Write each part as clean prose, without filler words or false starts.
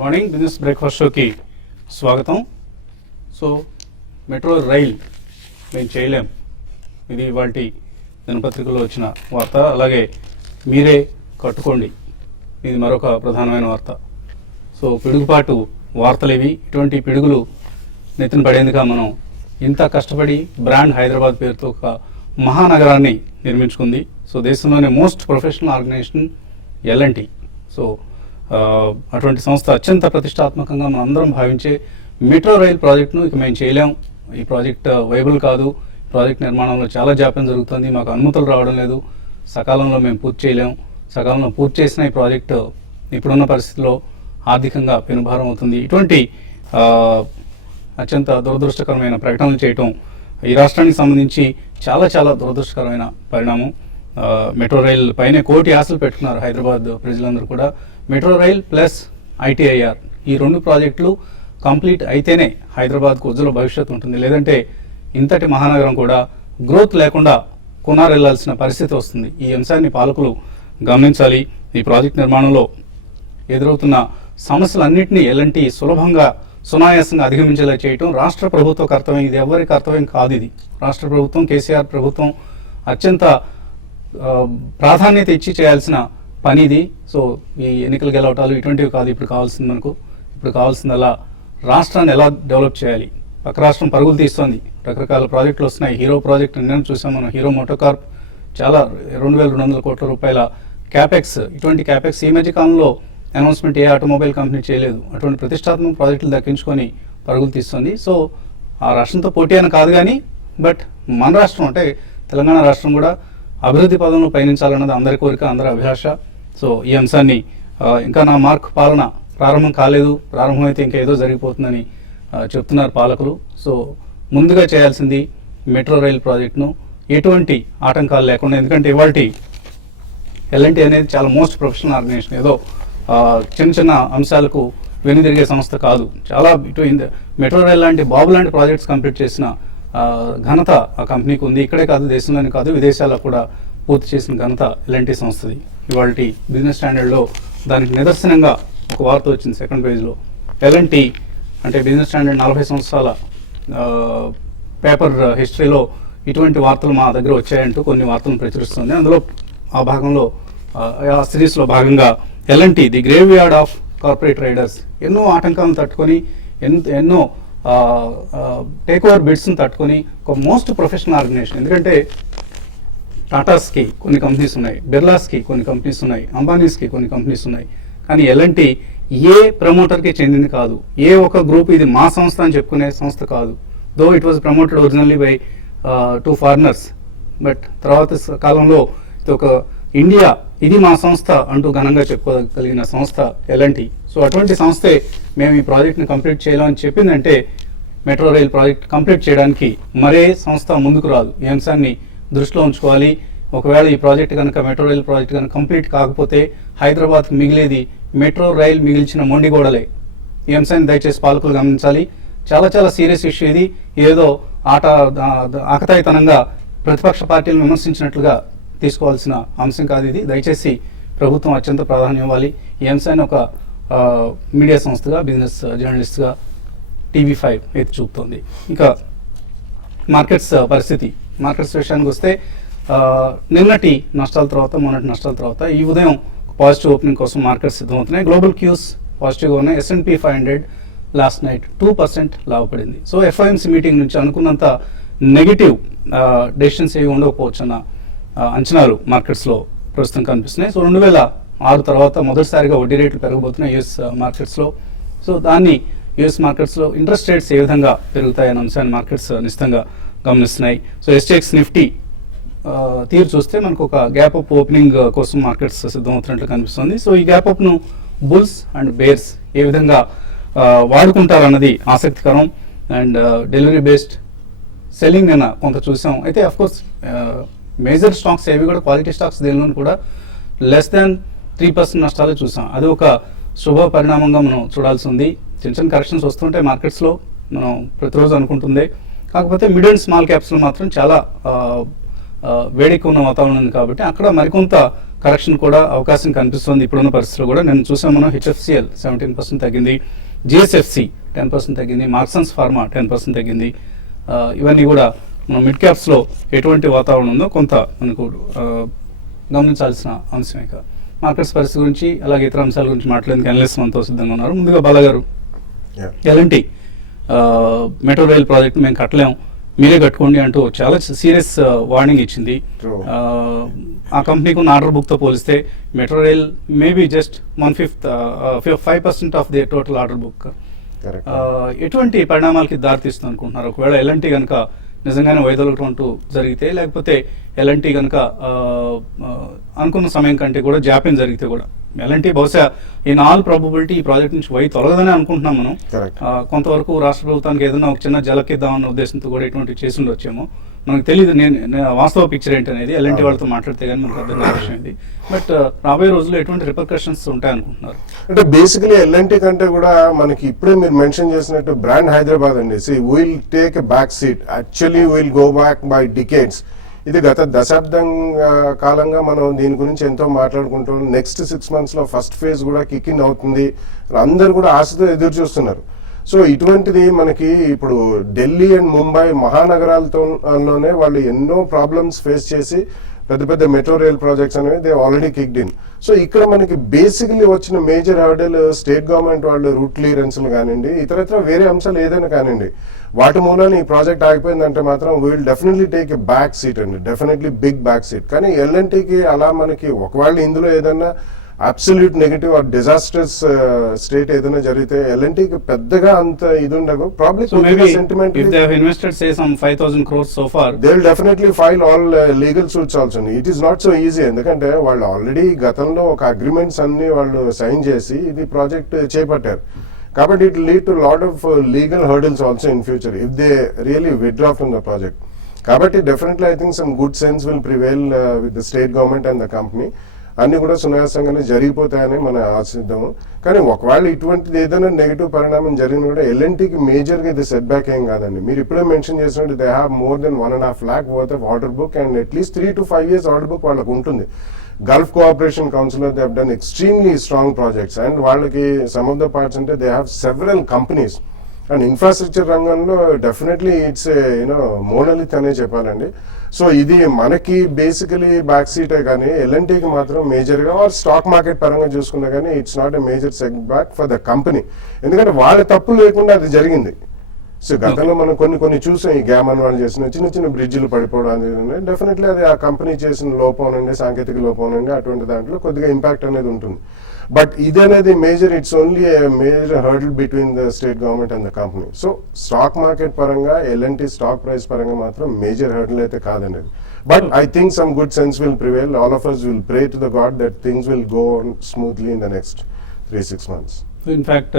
Morning business breakfast షోకి స్వాగతం. So metro rail మేము చేయలేం, ఇది వాటి దినపత్రికల్లో వచ్చిన వార్త. అలాగే మీరే కట్టుకోండి, ఇది మరొక ప్రధానమైన వార్త. సో పిడుగుపాటు వార్తలు ఇవి. ఇటువంటి పిడుగులు నెత్తిన పడేందుగా మనం ఇంత కష్టపడి బ్రాండ్ హైదరాబాద్ పేరుతో ఒక మహానగరాన్ని నిర్మించుకుంది. సో దేశంలోనే most professional organisation L&T. So అటువంటి సంస్థ అత్యంత ప్రతిష్టాత్మకంగా మనం అందరం భావించే మెట్రో రైల్ ప్రాజెక్టును ఇక మేము చేయలేం, ఈ ప్రాజెక్ట్ వైబుల్ కాదు, ప్రాజెక్ట్ నిర్మాణంలో చాలా జాప్యం జరుగుతుంది, మాకు అనుమతులు రావడం లేదు, సకాలంలో మేము పూర్తి చేయలేం, సకాలంలో పూర్తి చేసిన ఈ ప్రాజెక్టు ఇప్పుడున్న పరిస్థితిలో ఆర్థికంగా పెనుభారం అవుతుంది. ఇటువంటి అత్యంత దురదృష్టకరమైన ప్రకటనలు చేయటం ఈ రాష్ట్రానికి సంబంధించి చాలా చాలా దురదృష్టకరమైన పరిణామం. మెట్రో రైల్ పైనే కోటి ఆశలు పెట్టుకున్నారు హైదరాబాద్ ప్రజలందరూ కూడా. మెట్రో రైల్ ప్లస్ ITIR ఈ రెండు ప్రాజెక్టులు కంప్లీట్ అయితేనే హైదరాబాద్కు ఉజ్వల భవిష్యత్తు ఉంటుంది, లేదంటే ఇంతటి మహానగరం కూడా గ్రోత్ లేకుండా కొనారెళ్లాల్సిన పరిస్థితి వస్తుంది. ఈ అంశాన్ని పాలకులు గమనించాలి. ఈ ప్రాజెక్ట్ నిర్మాణంలో ఎదురవుతున్న సమస్యలన్నింటినీ L&T సులభంగా సునాయాసంగా అధిగమించేలా చేయటం రాష్ట్ర ప్రభుత్వ కర్తవ్యం. ఇది ఎవరి కర్తవ్యం కాదు, ఇది రాష్ట్ర ప్రభుత్వం, కేసీఆర్ ప్రభుత్వం అత్యంత ప్రాధాన్యత ఇచ్చి చేయాల్సిన పని ఇది. సో ఈ ఎన్నికలు గెలవటాలు ఇటువంటివి కాదు ఇప్పుడు కావాల్సింది మనకు. ఇప్పుడు కావాల్సిందల్లా రాష్ట్రాన్ని ఎలా డెవలప్ చేయాలి. పక్క రాష్ట్రం పరుగులు తీస్తోంది, రకరకాల ప్రాజెక్టులు వస్తున్నాయి. హీరో ప్రాజెక్ట్ నిన్న చూసాం మనం, హీరో మోటోకార్ప్ చాలా 2200 కోట్ల రూపాయల క్యాపెక్స్. ఇటువంటి క్యాపెక్స్ ఈ మధ్య కాలంలో అనౌన్స్మెంట్ ఏ ఆటోమొబైల్ కంపెనీ చేయలేదు. అటువంటి ప్రతిష్టాత్మక ప్రాజెక్టులు దక్కించుకొని పరుగులు తీస్తుంది. సో ఆ రాష్ట్రంతో పోటీ అని కాదు కానీ, బట్ మన రాష్ట్రం అంటే తెలంగాణ రాష్ట్రం కూడా అభివృద్ధి పదంలో పయనించాలన్నది అందరి కోరిక, అందరి అభిలాష. సో ఈ అంశాన్ని ఇంకా నా మార్క్ పాలన ప్రారంభం కాలేదు, ప్రారంభమైతే ఇంకా ఏదో జరిగిపోతుందని చెప్తున్నారు పాలకులు. సో ముందుగా చేయాల్సింది మెట్రో రైల్ ప్రాజెక్టును ఎటువంటి ఆటంకాలు లేకుండా, ఎందుకంటే ఇవాళ L&T అనేది చాలా మోస్ట్ ప్రొఫెషనల్ ఆర్గనైజేషన్, ఏదో చిన్న చిన్న అంశాలకు వెనుదిరిగే సంస్థ కాదు. చాలా ఇటు మెట్రో రైల్ లాంటి బాబు లాంటి ప్రాజెక్ట్స్ కంప్లీట్ చేసిన ఘనత ఆ కంపెనీకి ఉంది. ఇక్కడే కాదు, దేశంలోనే కాదు, విదేశాల్లో కూడా పూర్తి చేసిన ఘనత L&T సంస్థది. ఇవాళ బిజినెస్ స్టాండర్డ్లో దానికి నిదర్శనంగా ఒక వార్త వచ్చింది సెకండ్ పేజ్లో. L&T అంటే బిజినెస్ స్టాండర్డ్ 40 సంవత్సరాల పేపర్ హిస్టరీలో ఇటువంటి వార్తలు మా దగ్గర వచ్చాయంటూ కొన్ని వార్తలను ప్రచురిస్తుంది. అందులో ఆ భాగంలో ఆ సిరీస్లో భాగంగా L&T the grave yard of corporate riders, ఎన్నో ఆటంకాలను తట్టుకొని ఎన్నో టేక్ ఓవర్ బిడ్స్ని తట్టుకొని ఒక మోస్ట్ ప్రొఫెషనల్ ఆర్గనైజేషన్. ఎందుకంటే టాటాస్కి కొన్ని కంపెనీస్ ఉన్నాయి, బిర్లాస్కి కొన్ని కంపెనీస్ ఉన్నాయి, అంబానీస్కి కొన్ని కంపెనీస్ ఉన్నాయి. కానీ L&T ఏ ప్రమోటర్కి చెందింది కాదు, ఏ ఒక గ్రూప్ ఇది మా సంస్థ అని చెప్పుకునే సంస్థ కాదు. Though it was promoted originally by 2 foreigners, but తర్వాత కాలంలో ఇది ఒక ఇండియా ఇది మా సంస్థ అంటూ ఘనంగా చెప్పుకోగలిగిన సంస్థ L&T. సో అటువంటి సంస్థే మేము ఈ ప్రాజెక్ట్ని కంప్లీట్ చేయాలని చెప్పిందంటే మెట్రో రైల్ ప్రాజెక్ట్ కంప్లీట్ చేయడానికి మరే సంస్థ ముందుకు రాదు. ఈ అంశాన్ని దృష్టిలో ఉంచుకోవాలి. ఒకవేళ ఈ ప్రాజెక్ట్ కనుక మెట్రో రైల్ ప్రాజెక్ట్ కనుక కంప్లీట్ కాకపోతే హైదరాబాద్కి మిగిలేది మెట్రో రైల్ మిగిల్చిన మొండిగోడలే. ఈ అంశాన్ని దయచేసి పాలకులు గమనించాలి. చాలా చాలా సీరియస్ ఇష్యూ ఇది. ఏదో ఆకతాయితనంగా ప్రతిపక్ష పార్టీలను విమర్శించినట్లుగా తీసుకోవాల్సిన అంశం కాదు ఇది. దయచేసి ప్రభుత్వం అత్యంత ప్రాధాన్యం ఇవ్వాలి. ఈ అంశాన్ని ఒక మీడియా సంస్థగా, బిజినెస్ జర్నలిస్ట్గా TV5 ఎత్తి చూపుతోంది. ఇంకా మార్కెట్స్ పరిస్థితి, మార్కెట్స్ విషయానికి వస్తే నిన్నటి నష్టాల తర్వాత, మొన్నటి నష్టాల తర్వాత ఈ ఉదయం పాజిటివ్ ఓపెనింగ్ కోసం మార్కెట్స్ సిద్ధమవుతున్నాయి. గ్లోబల్ క్యూస్ పాజిటివ్గా ఉన్నాయి. S&P 500 లాస్ట్ నైట్ 2% లాభపడింది. సో FOMC మీటింగ్ నుంచి అనుకున్నంత నెగిటివ్ డెసిషన్స్ ఏవి ఉండకపోవచ్చు అన్న అంచనాలు మార్కెట్స్లో ప్రస్తుతం కనిపిస్తున్నాయి. సో 2006 తర్వాత మొదటిసారిగా వడ్డీ రేట్లు పెరగబోతున్నాయి US మార్కెట్స్లో. సో దాన్ని US మార్కెట్స్లో ఇంట్రెస్ట్ రేట్స్ ఏ విధంగా పెరుగుతాయన్న అంశాన్ని మార్కెట్స్ నిశ్చితంగా గమనిస్తున్నాయి. సో STX నిఫ్టీ తీరు చూస్తే మనకు ఒక గ్యాప్ అప్ ఓపెనింగ్ కోసం మార్కెట్స్ సిద్ధమవుతున్నట్లు కనిపిస్తుంది. సో ఈ గ్యాప్ అప్ను బుల్స్ అండ్ బేర్స్ ఏ విధంగా వాడుకుంటారన్నది ఆసక్తికరం. అండ్ డెలివరీ బేస్డ్ సెల్లింగ్ నిన్న కొంత చూసాం. అయితే అఫ్కోర్స్ మేజర్ స్టాక్స్ ఏవి కూడా, క్వాలిటీ స్టాక్స్ దేనిలోనూ కూడా <3% నష్టాలు చూసాం. అది ఒక శుభ పరిణామంగా మనం చూడాల్సి ఉంది. చిన్న చిన్న కరెక్షన్స్ వస్తుంటే మార్కెట్స్లో మనం ప్రతిరోజు అనుకుంటుంది. కాకపోతే మిడ్ అండ్ స్మాల్ క్యాప్స్లో మాత్రం చాలా వేడికి ఉన్న వాతావరణం ఉంది కాబట్టి అక్కడ మరికొంత కరెక్షన్ కూడా అవకాశం కనిపిస్తుంది ఇప్పుడున్న పరిస్థితుల్లో కూడా. నేను చూసాం మనం HFCL 17% తగ్గింది, GSFC 10% తగ్గింది, మార్క్సన్స్ ఫార్మా 10% తగ్గింది. ఇవన్నీ కూడా మనం మిడ్ క్యాప్స్లో ఎటువంటి వాతావరణం ఉందో కొంత మనకు గమనించాల్సిన అంశమే. మార్కెట్స్ పరిస్థితి గురించి అలాగే ఇతర అంశాల గురించి మాట్లాడేందుకు అనలిస్ట్ మనతో సిద్ధంగా ఉన్నారు. ముందుగా బాలగారు, ఎలాంటి మెట్రో రైల్ ప్రాజెక్ట్ మేము కట్టలేము, మీరే కట్టుకోండి అంటూ చాలా సీరియస్ వార్నింగ్ ఇచ్చింది. ఆ కంపెనీకి ఉన్న ఆర్డర్ బుక్తో పోలిస్తే metro rail maybe just 5% of the total order book. ఎటువంటి పరిణామాలకి దారితీస్తుంది అనుకుంటున్నారు? ఒకవేళ ఎలాంటి కనుక నిజంగానే వైదొలగటం జరిగితే, లేకపోతే ఎలాంటి కనుక అనుకున్న సమయం కంటే కూడా జాప్యం జరిగితే కూడా ఎలాంటి బహుశా ఇన్ ఆల్ ప్రాబబిలిటీ ఈ ప్రాజెక్ట్ నుంచి తొలగదని అనుకుంటున్నాం మనం. కొంతవరకు రాష్ట్ర ప్రభుత్వానికి ఏదైనా ఒక చిన్న జలకిద్దామన్న ఉద్దేశంతో కూడా ఇటువంటి చేసి ఉండొచ్చేమో, మనకు తెలియదు. నేను వాస్తవ పిక్చర్ ఏంటనేది ఎలాంటి వాళ్ళతో మాట్లాడితే కానీ మనకు అర్థం కాని విషయం ఇది. బట్ రాబోయే రోజుల్లో ఎటువంటి రిపర్కషన్స్ ఉంటాయనుకుంటున్నారు? అంటే బేసికలీ ఎల్ఎన్టీ కంటే కూడా మనకి ఇప్పుడే మీరు మెన్షన్ చేసినట్టు బ్రాండ్ హైదరాబాద్ అండి. Will take a back seat, actually will go back by decades. ఇది గత దశాబ్దం కాలంగా మనం దీని గురించి ఎంతో మాట్లాడుకుంటున్నాం. నెక్స్ట్ 6 months లో ఫస్ట్ ఫేజ్ కూడా కిక్ ఇన్ అవుతుంది, అందరు కూడా ఆశతో ఎదురు చూస్తున్నారు. సో ఇటువంటిది మనకి ఇప్పుడు ఢిల్లీ అండ్ ముంబై మహానగరాలతోనే వాళ్ళు ఎన్నో ప్రాబ్లమ్స్ ఫేస్ చేసి పెద్ద పెద్ద మెట్రో రైల్ ప్రాజెక్ట్స్ అనేవి they already kicked in. So ఇక్కడ మనకి బేసికలీ వచ్చిన మేజర్ హర్డల్ స్టేట్ గవర్నమెంట్ వాళ్ళు రూట్ క్లియరెన్స్లు కానివ్వండి, ఇతరత్ర వేరే అంశాలు ఏదైనా కానివ్వండి, వాటి మూలాన ఈ ప్రాజెక్ట్ ఆగిపోయిందంటే మాత్రం will definitely take a back seat అండి, డెఫినెట్లీ బిగ్ బ్యాక్ సీట్. కానీ ఎల్ఎన్టీకి అలా మనకి ఒకవేళ ఇందులో ఏదన్నా absolute negative or disasters state ఏదైనా జరిగితే ఎల్ఎన్టీకి పెద్దగా అంత ఇది ఉండదు. Probably sentiment invested say some 5,000 crores so far, they will definitely file all legal suits also. It is not so easy, ఎందుకంటే వాళ్ళు ఆల్రెడీ గతంలో ఒక అగ్రిమెంట్స్ అన్ని వాళ్ళు సైన్ చేసి ఇది ప్రాజెక్ట్ చేపట్టారు. కాబట్టి it lead to lot of legal hurdles also in future if they really withdraw from the project. కాబట్టి definitely I think some good sense will prevail with the state government and the company. అన్ని కూడా సునాయాసంగానే జరిగిపోతాయని మనం ఆశిద్దాము. కానీ ఒకవేళ ఇటువంటిది ఏదైనా negative పరిణామం జరిగిన కూడా ఎల్ఎన్టీకి మేజర్గా ఇది సెట్ బ్యాక్ ఏం కాదండి. మీరు ఇప్పుడే మెన్షన్ చేసినట్టు they have more than 1.5 lakh worth of order book and at least 3 to 5 years order book వాళ్ళకు ఉంటుంది. Gulf cooperation council they have done extremely strong projects and వాళ్ళకి సమ్ ఆఫ్ ద పార్ట్స్ అంటే they have several companies and infrastructure రంగంలో definitely it's మోనలిత్ అనే చెప్పాలండి. So ఇది మనకి basically back సీటే, కానీ ఎల్ఎన్టీకి మాత్రం మేజర్గా ఆర్ స్టాక్ మార్కెట్ పరంగా చూసుకున్నా కానీ it's not a major set back for the company, ఎందుకంటే వాళ్ళ తప్పు లేకుండా అది జరిగింది. సో గతంలో మనం కొన్ని చూసాం, ఈ గ్యామన్ వాళ్ళు చేసిన చిన్న చిన్న బ్రిడ్జిలు పడిపోవడం అనేది డెఫినెట్లీ అది ఆ కంపెనీ చేసిన లోపం నుండి, సాంకేతిక లోపం నుండి అటువంటి దాంట్లో కొద్దిగా ఇంపాక్ట్ అనేది ఉంటుంది. బట్ ఇది అనేది major, it's only major hurdle between the state government and the company. So stock market పరంగా ఎల్ఎన్టీ స్టాక్ ప్రైస్ పరంగా మాత్రం మేజర్ హర్డల్ అయితే కాదండి. But I think some good sense will prevail. All of us will pray to the God that things will go smoothly in the next 3-6 months. In fact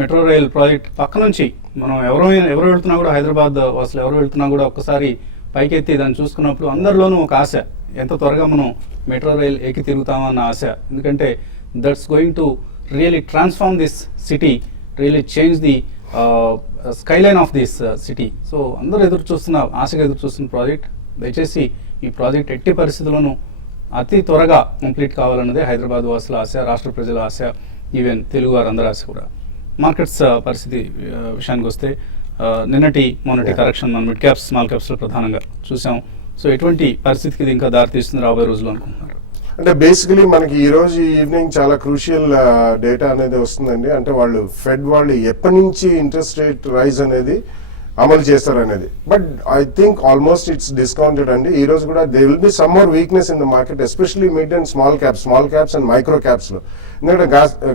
metro rail project పక్క నుంచి మనం ఎవరు వెళ్తున్నా కూడా, హైదరాబాద్ అసలు ఎవరు వెళ్తున్నా కూడా ఒక్కసారి పైకెత్తి దాన్ని చూసుకున్నప్పుడు అందరిలోనూ ఒక ఆశ, ఎంత త్వరగా మనం మెట్రో రైల్ ఎక్కి తిరుగుతామన్న ఆశ. ఎందుకంటే that's going to really transform this city, really change the skyline of this city. So అందరూ ఆశగా ఎదురు చూస్తున్న ప్రాజెక్ట్. దయచేసి ఈ ప్రాజెక్ట్ ఎట్టి పరిస్థితుల్లోనూ అతి త్వరగా కంప్లీట్ కావాలన్నదే హైదరాబాద్ వాసుల ఆశ, రాష్ట్ర ప్రజల ఆశ, ఈవెన్ తెలుగు వారందరి ఆశ కూడా. మార్కెట్స్ పరిస్థితి విషయానికి వస్తే మొన్నటి కరెక్షన్ మనం మిడ్ క్యాప్స్, స్మాల్ క్యాప్స్లో ప్రధానంగా చూసాం. సో ఎటువంటి పరిస్థితికి ఇది ఇంకా దారితీస్తుంది రాబోయే రోజులు అనుకుంటున్నారు? అంటే బేసికలీ మనకి ఈ రోజు ఈవినింగ్ చాలా క్రూషియల్ డేటా అనేది వస్తుందండి. అంటే వాళ్ళు ఎప్పటి నుంచి ఇంట్రెస్ట్ రేట్ రైజ్ అనేది అమలు చేస్తారు అనేది. But I think almost it's discounted అండి. ఈ రోజు కూడా they will be some more weakness in the market, especially mid and small caps and micro caps లో. ఎందుకంటే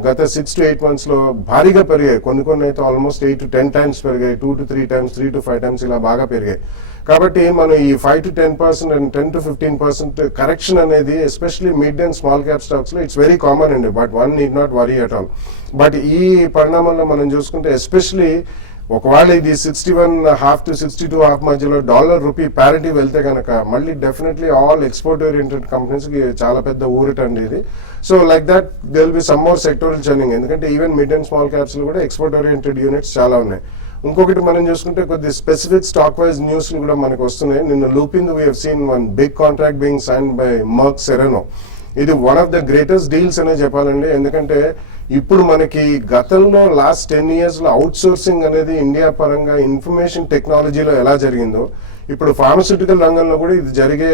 గత 6 to 8 months లో భారీగా పెరిగాయి. కొన్ని అయితే ఆల్మోస్ట్ 8 to 10 times పెరిగాయి, 2 to 3 times, 3 to 5 times ఇలా బాగా పెరిగాయి. కాబట్టి మనం ఈ 5 to 10% అండ్ 10 to 15% కరెక్షన్ అనేది especially mid and small cap stocks లో ఇట్స్ వెరీ కామన్ అండి. But one need not worry at all. But ఈ పరిణామంలో మనం చూసుకుంటే ఎస్పెషల్లీ ఒకవేళ ఇది 61.5 to 62.5 మధ్యలో డాలర్ రూపీ ప్యారిటీ వెళ్తే కనుక మళ్ళీ definitely all export oriented companies కి చాలా పెద్ద ఊరిటండి ఇది. So like that they will be some more sectoral churning, ఎందుకంటే even mid and small caps లో కూడా ఎక్స్పోర్ట్ ఓరియంటెడ్ యూనిట్స్ చాలా ఉన్నాయి. ఇంకొకటి మనం చూసుకుంటే కొద్ది స్పెసిఫిక్ స్టాక్ వైజ్ న్యూస్ కూడా మనకు వస్తున్నాయి. నిన్న Lupin we have seen one big contract being signed by Merck Serono. ఇది one of the greatest deals అనే చెప్పాలండి. ఎందుకంటే ఇప్పుడు మనకి గతంలో లాస్ట్ 10 years లో అవుట్ సోర్సింగ్ అనేది ఇండియా పరంగా ఇన్ఫర్మేషన్ టెక్నాలజీలో ఎలా జరిగిందో ఇప్పుడు ఫార్మస్యూటికల్ రంగంలో కూడా ఇది జరిగే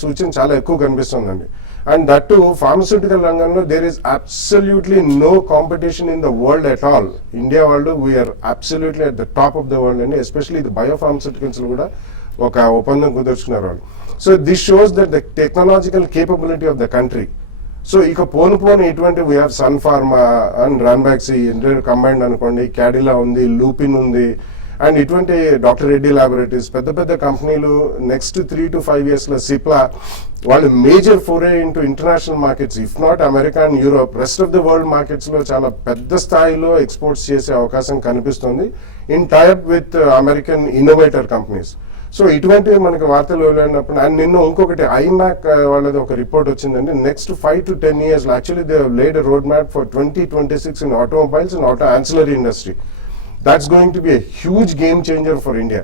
సూచన చాలా ఎక్కువ కనిపిస్తుందండి. అండ్ దట్ టు ఫార్మస్యూటికల్ రంగంలో there is absolutely no competition in the world at all. India వాళ్ళు we are absolutely at the top of the world అండి. ఎస్పెషల్లీ ఇది బయోఫార్మస్యూటికల్స్ కూడా ఒక ఒప్పందం కుదుర్చుకున్నారు వాళ్ళు. So this shows that the technological capability of the country. So ఇక పోను ఇటువంటి we have Sun Pharma and Ranbaxy combined అనుకోండి, క్యాడిలా ఉంది, లూపిన్ ఉంది, అండ్ ఇటువంటి డాక్టర్ రెడ్డి ల్యాబొరేటరీస్ పెద్ద పెద్ద కంపెనీలు నెక్స్ట్ 3 to 5 years లో సిప్లా వాళ్ళు major foray into international markets, if not America and Europe, rest of the world markets లో చాలా పెద్ద స్థాయిలో ఎక్స్పోర్ట్స్ చేసే అవకాశం కనిపిస్తుంది in type with American innovator companies. So ఇటువంటివి మనకి వార్తలు వెళ్ళినప్పుడు, అండ్ నిన్న ఇంకొకటి ఐమాక్ వాళ్ళది ఒక రిపోర్ట్ వచ్చిందండి. Next 5 to 10 years actually they laid road map for 2026 in automobiles and auto ancillary industry. That's going to be a huge game changer for India.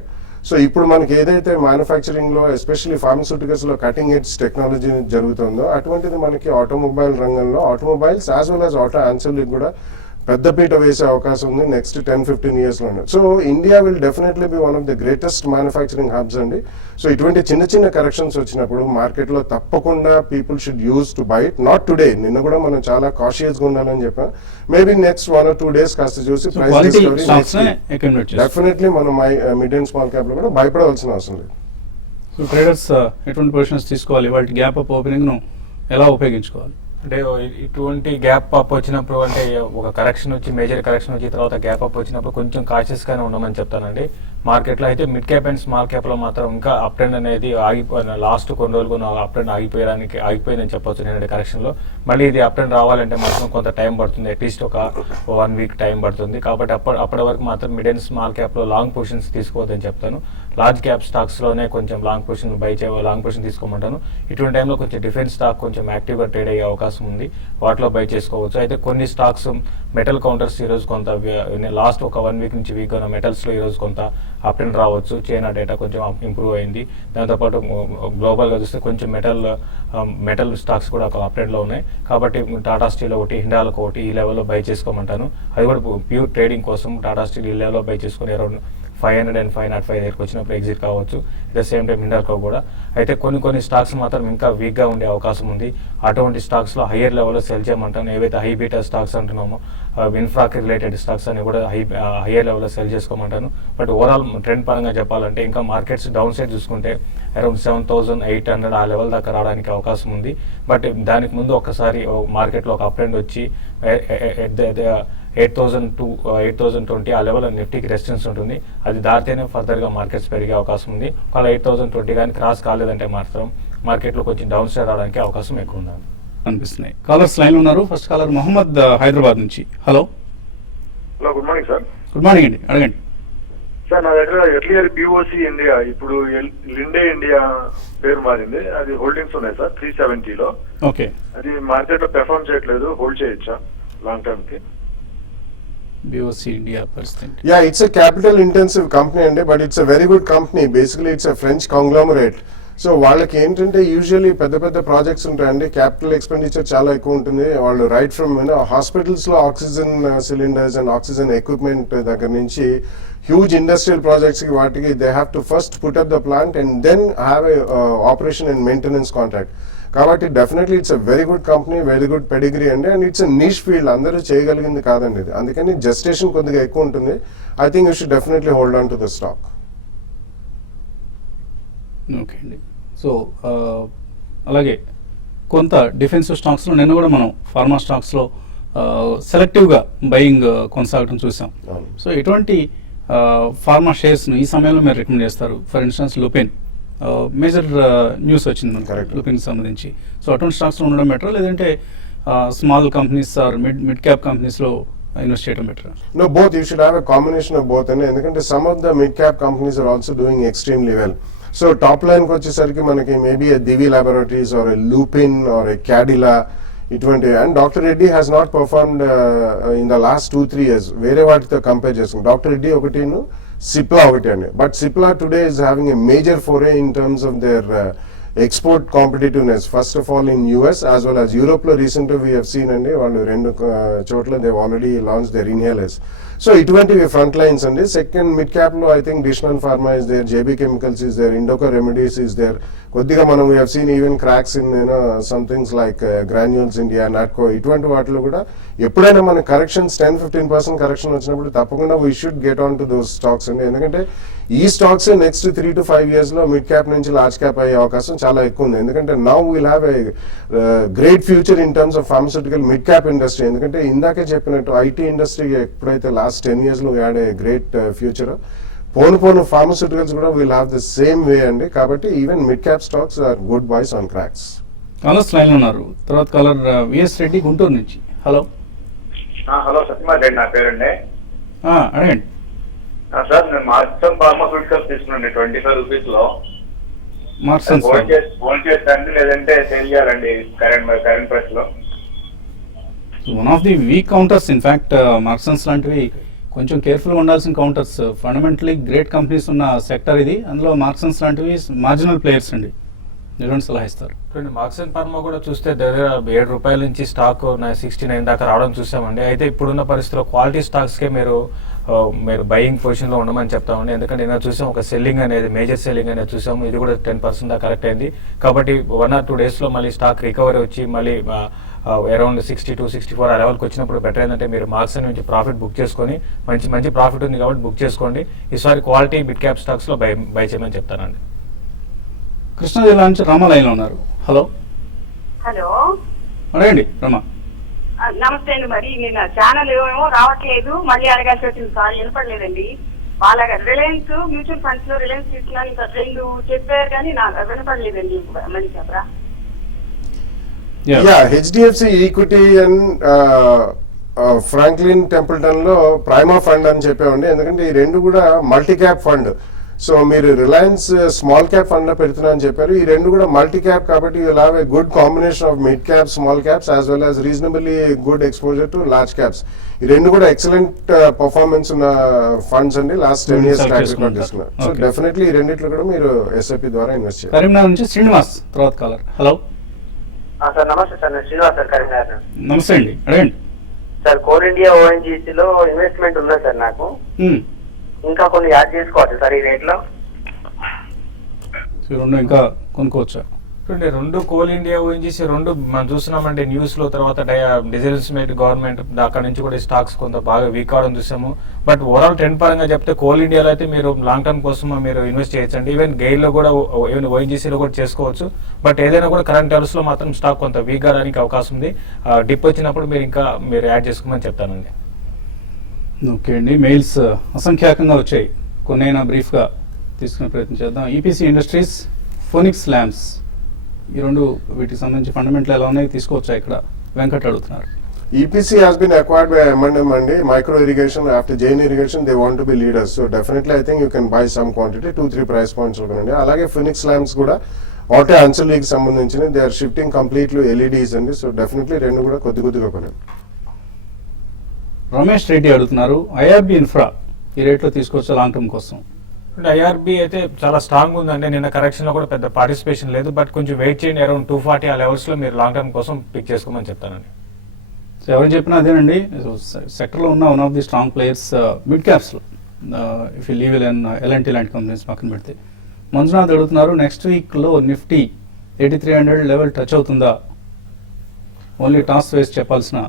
So ఇప్పుడు మనకి ఏదైతే మ్యానుఫ్యాక్చరింగ్ లో ఎస్పెషల్లీ ఫార్మస్యూటికల్స్ లో cutting edge technology జరుగుతుందో అటువంటిది మనకి automobile రంగంలో automobiles as well as auto ancillary కూడా పెద్దపీట వేసే అవకాశం ఉంది నెక్స్ట్ 10-15 years లోనే. So India will definitely be one of the greatest manufacturing hubs అండి. సో ఇటువంటి చిన్న కరెక్షన్స్ వచ్చినప్పుడు మార్కెట్లో తప్పకుండా people should use to buy it. Not today, నిన్న కూడా మనం చాలా కాషియస్ గా ఉండాలని చెప్పాం. మేబీ నెక్స్ట్ 1 or 2 days కాస్త చూసి ప్రైస్ డెఫినెట్లీ మనం మిడ్ అండ్ స్మాల్ క్యాప్ లో కూడా భయపడవలసిన అవసరం లేదు. సో ట్రేడర్స్ ఎటువంటి పొజిషన్స్ తీసుకోవాలి, వాటి గ్యాప్ అప్ ఓపెనింగ్ ను ఎలా ఉపయోగించుకోవాలి? అంటే ఇటువంటి గ్యాప్ అప్ వచ్చినప్పుడు, అంటే ఒక కరెక్షన్ వచ్చి మేజర్ కరెక్షన్ వచ్చి తర్వాత గ్యాప్ అప్ వచ్చినప్పుడు కొంచెం కాషియస్ గానే ఉండమని చెప్తానండి. మార్కెట్లో అయితే mid cap and small cap లో మాత్రం ఇంకా అప్ ట్రెండ్ అనేది ఆగిపోయిన లాస్ట్ కొన్ని రోజులు అప్ ట్రెండ్ ఆగిపోయిందని చెప్పొచ్చు నేను కరెక్షన్ లో. మళ్ళీ ఇది అప్ ట్రెండ్ రావాలంటే మాత్రం కొంత టైం పడుతుంది, అట్లీస్ట్ ఒక 1 week టైం పడుతుంది. కాబట్టి అప్పటి వరకు మాత్రం మిడ్ అండ్ స్మాల్ క్యాప్ లో లాంగ్ పొజిషన్స్ తీసుకోవద్దని చెప్తాను. లార్జ్ క్యాప్ స్టాక్స్ లోనే కొంచెం లాంగ్ పొజిషన్ తీసుకోమంటాను. ఇటువంటి టైంలో కొంచెం డిఫెన్స్ స్టాక్ కొంచెం యాక్టివ్ గా ట్రేడ్ అయ్యే అవకాశం ఉంది, వాటిలో బై చేసుకోవచ్చు. అయితే కొన్ని స్టాక్స్ మెటల్ కౌంటర్స్ ఈ రోజు కొంత లాస్ట్ ఒక 1 week నుంచి వీక్ ఉన్న మెటల్స్ లో ఈ రోజు కొంత అప్ ట్రెండ్ రావచ్చు. చైనా డేటా కొంచెం ఇంప్రూవ్ అయింది. దాంతోపాటు గ్లోబల్ గా చూస్తే కొంచెం మెటల్ స్టాక్స్ కూడా ఒక అప్ ట్రెండ్ లో ఉన్నాయి. కాబట్టి టాటా స్టీల్ ఒకటి, హిండాల్కో ఒకటి ఈ లెవెల్లో బై చేసుకోమంటాను. అది కూడా ప్యూర్ ట్రేడింగ్ కోసం టాటా స్టీల్ ఈ లెవెల్లో బై చేసుకుని అరౌండ్ 500 and 505 దగ్గరికి వచ్చినప్పుడు ఎగ్జిట్ కావచ్చు. At the same time Hindalco కూడా. అయితే కొన్ని స్టాక్స్ మాత్రం ఇంకా వీక్ గా ఉండే అవకాశం ఉంది. అటువంటి స్టాక్స్ లో హయ్యర్ లెవెల్లో సెల్ చేయమంటాను. ఏవైతే హై బీటా స్టాక్స్ అంటున్నామో ఇన్ఫ్రాకి రిలేటెడ్ స్టాక్స్ అని కూడా హయ్యర్ లెవెల్లో సెల్ చేసుకోమంటాను. బట్ ఓవరాల్ ట్రెండ్ పరంగా చెప్పాలంటే ఇంకా మార్కెట్స్ డౌన్ సైడ్ చూసుకుంటే అరౌండ్ 7,800 ఆ లెవెల్ దాకా రావడానికి అవకాశం ఉంది. బట్ దానికి ముందు ఒకసారి మార్కెట్లో ఒక అప్ ట్రెండ్ వచ్చి 8,000 to 8,020 ఆ లెవెల్ నిఫ్టీకి రెసిస్టెన్స్ ఉంటుంది. అది దాటితేనే ఫర్దర్ గా మార్కెట్స్ పెరిగే అవకాశం ఉంది. ఒకవేళ 8,020 కానీ క్రాస్ కాలేదంటే మాత్రం మార్కెట్లో కొంచెం డౌన్ సైడ్ రావడానికి అవకాశం ఎక్కువ ఉంది అనిపిస్తున్నాయి. కాలర్స్ లైన్ ఉన్నారు. ఫస్ట్ కాలర్ మొహమ్మద్ హైదరాబాద్ నుంచి. Hello. Good morning sir. Good morning అండి, అడగండి సార్. నా దగ్గర ఎర్లియర్ పిఓసి ఇండియా, ఇప్పుడు లిండే ఇండియా పేరు మారింది. అది హోల్డింగ్స్ ఉన్నాయి సార్ 370లో. ఓకే. అది మార్కెట్ లో పెర్ఫార్మ్ చేయట్లేదు, హోల్డ్ చేయొచ్చా లాంగ్ టర్మ్ కి? BOC India percent. Yeah, it's a capital intensive company అండి, but it's a very good company. Basically it's a French conglomerate. So వాళ్ళకి ఏంటంటే యూజువల్లీ పెద్ద ప్రాజెక్ట్స్ ఉంటాయండి, క్యాపిటల్ ఎక్స్పెండిచర్ చాలా ఎక్కువ ఉంటుంది. వాళ్ళు రైట్ ఫ్రమ్ హాస్పిటల్స్ లో oxygen cylinders and oxygen equipment దగ్గర నుంచి హ్యూజ్ ఇండస్ట్రియల్ ప్రాజెక్ట్స్ కి వాటికి they have to first put up the plant and then have a operation and maintenance contract. కాబట్టి definitely it's a very good company, very good pedigree అండి. And it's a niche field, అందరూ చేయగలిగింది కాదండి ఇది. అందుకని gestation కొద్దిగా ఎక్కువ ఉంటుంది. I think you should definitely hold on to the stock. Okay అండి. సో అలాగే కొంత డిఫెన్సివ్ స్టాక్స్లో నిన్న కూడా మనం ఫార్మా స్టాక్స్లో సెలెక్టివ్గా బయింగ్ కొనసాగడం చూసాం. సో ఎటువంటి ఫార్మా షేర్స్ను ఈ సమయంలో మీరు రికమెండ్ చేస్తారు? For instance Lupin major news వచ్చింది మనకు లుపిన్ సంబంధించి. సో అటువంటి స్టాక్స్లో ఉండడం బెటర్, లేదంటే small companies or mid cap కంపెనీస్లో ఇన్వెస్ట్ చేయడం better? No, both. You should have a combination of both. And ఎందుకంటే some of the mid cap companies are also doing extremely well. So top line కి వచ్చేసరికి మనకి maybe Divi laboratories or Lupin or Cadila ఇటువంటి. And doctor Reddy has not performed in the last 2-3 years వేరే వాటితో compare చేసుకుంటాం. Doctor Reddy ఒకటిను Cipla ఒకటి అండి. But Cipla today is having a major foray in terms of their export competitiveness, first of all in US as well as Europe lo recently we have seen andi vallu rendu chotla they have already launched their inhalers. So ఇటువంటివి front lines అండి. Second mid cap లో I think Dishman pharma is there, JB chemicals is there, Indoco remedies is there. కొద్దిగా మనం we have seen even cracks in some things like Granules India, Natco, ఇటువంటి వాటిలో కూడా ఎప్పుడైనా మన కరెక్షన్స్ 10-15% కరెక్షన్ వచ్చినప్పుడు తప్పకుండా we should get on to those stocks అండి. ఎందుకంటే ఈ స్టాక్స్ నెక్స్ట్ 3 to 5 years లో మిడ్ క్యాప్ నుంచి లార్జ్ క్యాప్ అయ్యే అవకాశం చాలా ఎక్కువ ఉంది. ఎందుకంటే now will have a great future in terms of pharmaceutical mid cap industry. ఎందుకంటే ఇందాకే చెప్పినట్టు ఐటీ ఇండస్ట్రీ ఎప్పుడైతే లాస్ట్ 10 years లో యాడ్ ఏ గ్రేట్ ఫ్యూచర్, పోను ఫార్మస్యూటికల్స్ కూడా will have the same way అండి. కాబట్టి even mid cap stocks are good boys on cracks. Callers line లో ఉన్నారు. తర్వాత కాలర్ విఎస్ రెడ్డి గుంటూరు నుంచి. హలో హలో సత్యమార్ రెడ్డి నా పేరండి. అడగండి. సార్ నేను మార్క్సన్ ఫార్మాస్యూటికల్స్ తీసుకున్నాండి 25 రూపీస్ లో. మార్క్సన్స్ హోల్డ్ చేస్తాండి లేదంటే సేల్ చేయాలండి కరెంట్ ప్రైస్ లో? One of the week counters in fact Marksans లాంటివి కొంచెం కేర్ఫుల్గా ఉండాల్సిన కౌంటర్స్. ఫండమెంటలీ గ్రేట్ కంపెనీస్ ఉన్న సెక్టర్ ఇది. అందులో మార్క్సన్స్ లాంటివి మార్జినల్ ప్లేయర్స్ అండి. ఎటువంటి సలహా ఇస్తారు? మార్క్సన్ ఫార్మా కూడా చూస్తే దగ్గర 7 రూపాయల నుంచి స్టాక్ 69 దాకా రావడం చూసామండి. అయితే ఇప్పుడున్న పరిస్థితిలో క్వాలిటీ స్టాక్స్కే మీరు బయింగ్ పొజిషన్లో ఉండమని చెప్తామండి. ఎందుకంటే నేను చూసాం ఒక సెల్లింగ్ అనేది, మేజర్ సెల్లింగ్ అనేది చూసాము. ఇది కూడా 10% దాకా కరెక్ట్ అయింది. కాబట్టి 1 or 2 daysలో మళ్ళీ స్టాక్ రికవరీ వచ్చి మళ్ళీ అరౌండ్ 62-64 ఆ లెవెల్కి వచ్చినప్పుడు బెటర్ ఏంటంటే మీరు మార్క్సన్ నుంచి ప్రాఫిట్ బుక్ చేసుకొని మంచి ప్రాఫిట్ ఉంది కాబట్టి బుక్ చేసుకోండి. ఈసారి క్వాలిటీ మిడ్ క్యాప్ స్టాక్స్లో బై చేయమని చెప్తానండి. కృష్ణా జిల్లా నుంచి రమ లైన్ లో ఉన్నారు. హలో హలో అడగండి రమ. నమస్తే అండి. మరి నేను ఛానల్ ఏమో రావట్లేదు, మళ్ళీ అడగాల్సి వచ్చింది సార్, వినపడలేదండి. వాళ్ళ రిలయన్స్ మ్యూచువల్ ఫండ్స్ లో రిలయన్స్ తీసుకున్నాను, ఇంకా 2 చెప్పారు కానీ నాకు వినపడలేదండి. మళ్ళీ చెప్పరా? Yeah, HDFC equity and Franklin Templeton లో ప్రైమా ఫండ్ అని చెప్పామండి. ఎందుకంటే ఈ రెండు కూడా మల్టీ క్యాప్ ఫండ్. సో మీరు రిలయన్స్ స్మాల్ క్యాప్ ఫండ్ లో పెడుతున్నా అని చెప్పారు. ఈ రెండు కూడా మల్టీ క్యాప్ కాబట్టి you have a good combination of mid cap, small caps as well as reasonably good exposure to large caps. ఈ రెండు కూడా ఎక్సలెంట్ పర్ఫార్మెన్స్ ఉన్న ఫండ్స్ అండి. లాస్ట్ 10 years ట్రాక్ రికార్డ్ తీసుకున్నారు. సో డెఫినెట్లీ ఈ రెండిట్లో కూడా మీరు ఎస్ఐపి ద్వారా ఇన్వెస్ట్ చేయాలి. కరీంనగర్ నుంచి శ్రీనివాస్ తర్వాత కాలర్. హలో సార్ నమస్తే సార్, నేను శ్రీనివాస్ సార్, కరీంనగర్. నమస్తే అండి, అడగండి. సార్ కోల్ ఇండియా ఓఎన్జీసీలో ఇన్వెస్ట్మెంట్ ఉంది సార్ నాకు. ఇంకా కొన్ని యాడ్ చేసుకోవచ్చు సార్ ఈ రేట్లో? రెండు ఇంకా కొనుక్కోవచ్చా? చూడండి, 2 కోల్ ఇండియా ఓఎన్జీసీ 2 మనం చూస్తున్నామంటే న్యూస్ లో. తర్వాత డిజిటల్ గవర్నమెంట్ అక్కడ నుంచి కూడా స్టాక్స్ కొంత బాగా వీక్ అవడం చూసాము. బట్ ఓవరాల్ ట్రెండ్ పరంగా చెప్తే కోల్ ఇండియాలో అయితే మీరు లాంగ్ టర్మ్ కోసం మీరు ఇన్వెస్ట్ చేయొచ్చండి. ఈవెన్ గెయిల్లో కూడా ఈవెన్ ఓఎన్జీసీలో కూడా చేసుకోవచ్చు. బట్ ఏదైనా కూడా కరెంట్ లెవెల్స్ లో మాత్రం స్టాక్ కొంత వీక్ అవడానికి అవకాశం ఉంది. డిప్ వచ్చినప్పుడు మీరు యాడ్ చేసుకోమని చెప్తానండి. ఓకే అండి, మెయిల్స్ అసంఖ్యాకంగా వచ్చాయి. కొన్నైనా బ్రీఫ్గా తీసుకునే ప్రయత్నం చేద్దాం. ఈపీసీ ఇండస్ట్రీస్, ఫోనిక్స్ ల్యాంబ్స్, ఈ రెండు వీటికి సంబంధించి ఫండమెంటల్ ఎలా ఉన్నాయి తీసుకోవచ్చా? ఇక్కడ వెంకట్ అడుగుతున్నారు. EPC has been acquired by M&M అండి. Micro irrigation after Jain irrigation they want to be leaders. So definitely I think you can buy some quantity 2-3 price points లోనండి. అలాగే ఫినిక్స్ ల్యాంప్స్ కూడా ఆటో ఆన్సిలరీకి సంబంధించిన they are shifting completely LEDs అండి. So definitely రెండు కూడా కొద్దిగా కొనండి. రమేష్ రెడ్డి అడుగుతున్నారు, ఐఆర్బి ఇన్ఫ్రా ఈ రేట్లో తీసుకోవచ్చా లాంగ్ టర్మ్ కోసం? ఐఆర్బి అయితే చాలా స్ట్రాంగ్ ఉందండి. నిన్న కరెక్షన్ లో కూడా పెద్ద పార్టిసిపేషన్ లేదు. బట్ కొంచెం వెయిట్ చేయండి. అరౌండ్ 240 ఆ లెవెల్స్ లో మీరు లాంగ్ టర్మ్ కోసం పిక్ చేసుకోమని చెప్తానండి. సో ఎవరు చెప్పినా అదేనండి, సెక్టర్లో ఉన్న one of the strong players mid క్యాప్స్లో. ఇఫ్ యూ లీవ్ ఎల్ఎన్టీ లాంటి కంపెనీస్ పక్కన పెడితే. మంజునాథ్ అడుగుతున్నారు, నెక్స్ట్ వీక్లో నిఫ్టీ 8300 లెవెల్ టచ్ అవుతుందా? ఓన్లీ టాస్ వేసి చెప్పాల్సిన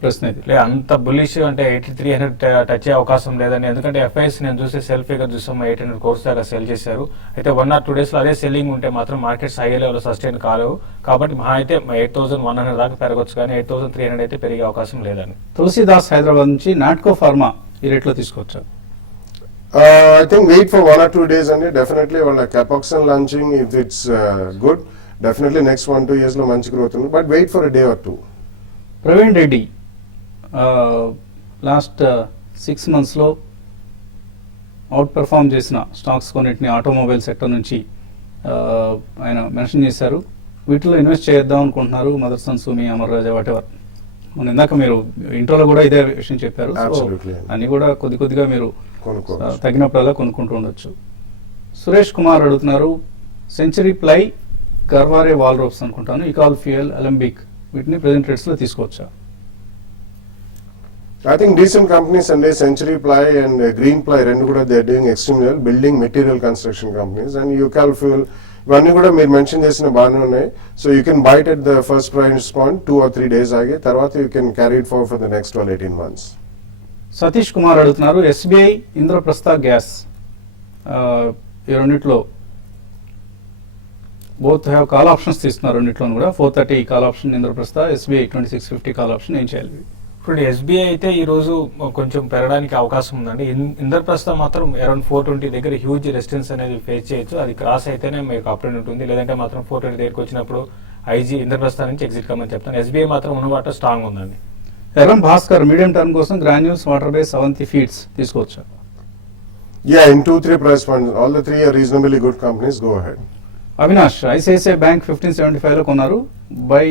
ప్రశ్న ఇది. అంత బులిష్ అంటే 8300 టచ్ అయ్యే అవకాశం లేదని. ఎందుకంటే ఎఫ్ఐఎస్ నేను చూసే సెల్ ఫిగర్ చూసాము 800 crores దాకా సెల్ చేశారు. అయితే 1 or 2 days లో అదే సెల్లింగ్ ఉంటే మాత్రం మార్కెట్స్ హై లెవెల్ సస్టైన్ కాలేవు. కాబట్టి మహా అయితే 8100 దాకా పెరగచ్చు, కానీ 8300 అయితే పెరిగే అవకాశం లేదని. తులసీదాస్ హైదరాబాద్ నుంచి, నాట్కో ఫార్మా ఈ రేట్లో తీసుకోవచ్చా? I think wait for 1 or 2 days అండి. డెఫినెట్లీ వాళ్ళ Capoxin launching if it's good, definitely next 1-2 years లో మంచి గ్రోత్ ఉంది. But wait for a day or 2. Praveen Reddy last 6 monthsలో అవుట్ పెర్ఫార్మ్ చేసిన స్టాక్స్ కొన్నిటిని ఆటోమొబైల్ సెక్టర్ నుంచి ఆయన మెన్షన్ చేశారు. వీటిలో ఇన్వెస్ట్ చేద్దాం అనుకుంటున్నారు. మదర్సన్, సుమి, అమర్ రాజా, వాటెవర్. మన ఇందాక మీరు ఇంట్రోలో కూడా ఇదే విషయం చెప్పారు. అన్ని కూడా కొద్దిగా మీరు తగినప్పుడల్లా కొనుక్కుంటూ ఉండొచ్చు. సురేష్ కుమార్ అడుగుతున్నారు, century ply Garware wall ropes అనుకుంటాను, ఇకాల్ ఫ్యూయల్, అలంబిక్, వీటిని ప్రెజెంట్ రేట్స్లో తీసుకోవచ్చా? I think decent companies and Century Ply and Green Ply rendu kuda they are doing extremely well, building material construction companies, and Ucal Fuel ఇవన్నీ కూడా మీరు మెన్షన్ చేసిన బాగానే ఉన్నాయి. So you can buy it at the first price point 2 or 3 days ఆగి తర్వాత you can carry it for the next 12-18 months. Satish Kumar అడుగుతున్నారు, SBI, Indraprastha gas ఈ రెండిట్లో బోత్ హ్యావ్ కాల్ ఆప్షన్స్ తీస్తున్నారు, రెండిట్లో కూడా 430 call option Indraprastha, SBI 2650 call option, ఏం చేయాలి? ఇప్పుడు ఎస్బీఐ అయితే ఈ రోజు కొంచెం పెరగడానికి అవకాశం ఉందండి. ఇంద్రప్రస్థ మాత్రం అరౌండ్ 420 దగ్గర హ్యూజ్ రెసిస్టెన్స్ అనేది ఫేస్ చేయొచ్చు. అది క్రాస్ అయితేనే మీకు అప్రెండ్ ఉంటుంది, లేదంటే మాత్రం 420 దగ్గరికి వచ్చినప్పుడు ఐజీ ఇంద్రప్రస్థ నుంచి ఎగ్జిట్ కమ్మని చెప్తాను. ఎస్బీఐ మాత్రం ఉన్నవాట స్ట్రాంగ్ ఉందండి. ఎర్రం భాస్కర్, మీడియం టర్మ్ కోసం granules, water base, Avanti feeds తీసుకోవచ్చా? Yeah, in 2-3 price points, all the three are reasonably good companies. Go ahead. Avinash, ICICI bank 1575లో కొన్నారు, బై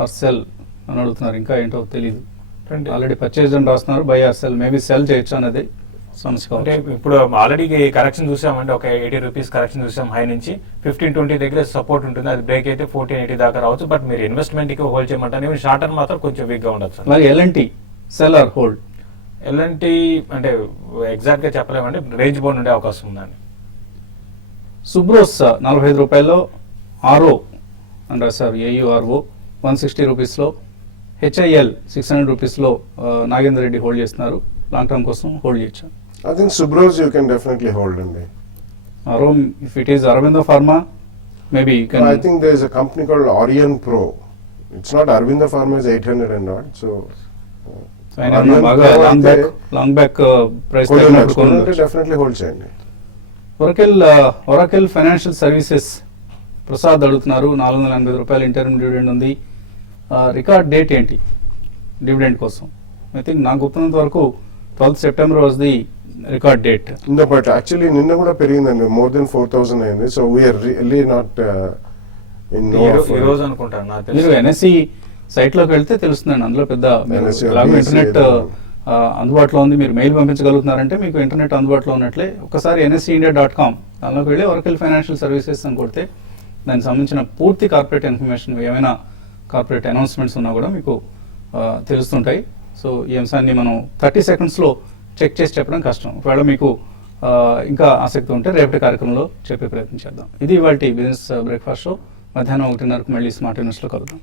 ఆర్ సెల్ అని అడుగుతున్నారు. ఇంకా ఏంటో తెలియదు, ఆల్రెడీ పర్చేజ్ అని రాస్తున్నారు, buy or sell, maybe sell చేయొచ్చు అనేది సమస్య. అంటే ఇప్పుడు ఆల్రెడీ కరెక్షన్ చూసామంటే ఒక 80 రూపీస్ కరెక్షన్ చూసాం హై నుంచి. 1520 దగ్గర సపోర్ట్ ఉంటుంది, అది బ్రేక్ అయితే 1480 దాకా రావచ్చు. బట్ మీరు ఇన్వెస్ట్మెంట్ కి హోల్డ్ చేయమంటారు, ఈవెన్ షార్ట్ టర్మ్ మాత్రం కొంచెం వీక్ గా ఉండొచ్చు. అలాగే LNT, sell or hold? LNT అంటే ఎగ్జాక్ట్ గా చెప్పలేమంటే రేంజ్ బౌండ్ ఉండే అవకాశం ఉందండి. సుబ్రోస్ 45 రూపాయల్లో, ఆర్ఓ అని రాశారు, ఏయుఆర్ఓ 160 రూపీస్లో, హెచ్ఐఎల్ 600 రూపీస్లో నాగేందర్ రెడ్డి హోల్డ్ చేస్తున్నారు. లాంగ్ టర్మ్ కోసం హోల్డ్ చేయొచ్చు. I think Subros you can definitely hold in there. RO, if it is Aurobindo Pharma, maybe you can. I think there is a company called Orion Pro. It's not Aurobindo Pharma is 800 and not. So బాగా long back price definitely hold చేయండి. Oracle financial services Prasad అడుగుతున్నారు, 480 రూపాయలు interim dividend ఉంది, record date ఏంటి dividend కోసం? I think నాకు గుర్తున్నంత వరకు 12th September was the record date. But actually నిన్న కూడా పెరిగిందండి, మోర్ దెన్ 4000 అయింది. So we are really not in ఈ రోజు అనుకుంటాను నాకు తెలిసి. మీరు ఎన్ఎస్సి సైట్ లోకి వెళ్తే తెలుస్తుందండి, అందులో పెద్ద ఇంటర్నెట్ అందుబాటులో ఉంది, మీరు మెయిల్ పంపించగలుగుతున్నారంటే మీకు ఇంటర్నెట్ అందుబాటులో ఉన్నట్లే. ఒకసారి NSEindia.com దానిలోకి వెళ్ళి ఒరాకిల్ ఫైనాన్షియల్ సర్వీసెస్ అని కొడితే దానికి సంబంధించిన పూర్తి కార్పొరేట్ ఇన్ఫర్మేషన్, ఏమైనా కార్పొరేట్ అనౌన్స్మెంట్స్ ఉన్నా కూడా మీకు తెలుస్తుంటాయి. సో ఈ అంశాన్ని మనం 30 secondsలో చెక్ చేసి చెప్పడం కష్టం. ఒకవేళ మీకు ఇంకా ఆసక్తి ఉంటే రేపటి కార్యక్రమంలో చెప్పే ప్రయత్నం చేద్దాం. ఇది ఇవాల్టి బిజినెస్ బ్రేక్ఫాస్ట్ షో. మధ్యాహ్నం 1:30కు మళ్ళీ స్మార్ట్ ఇన్వెస్ట్లో కలుద్దాం.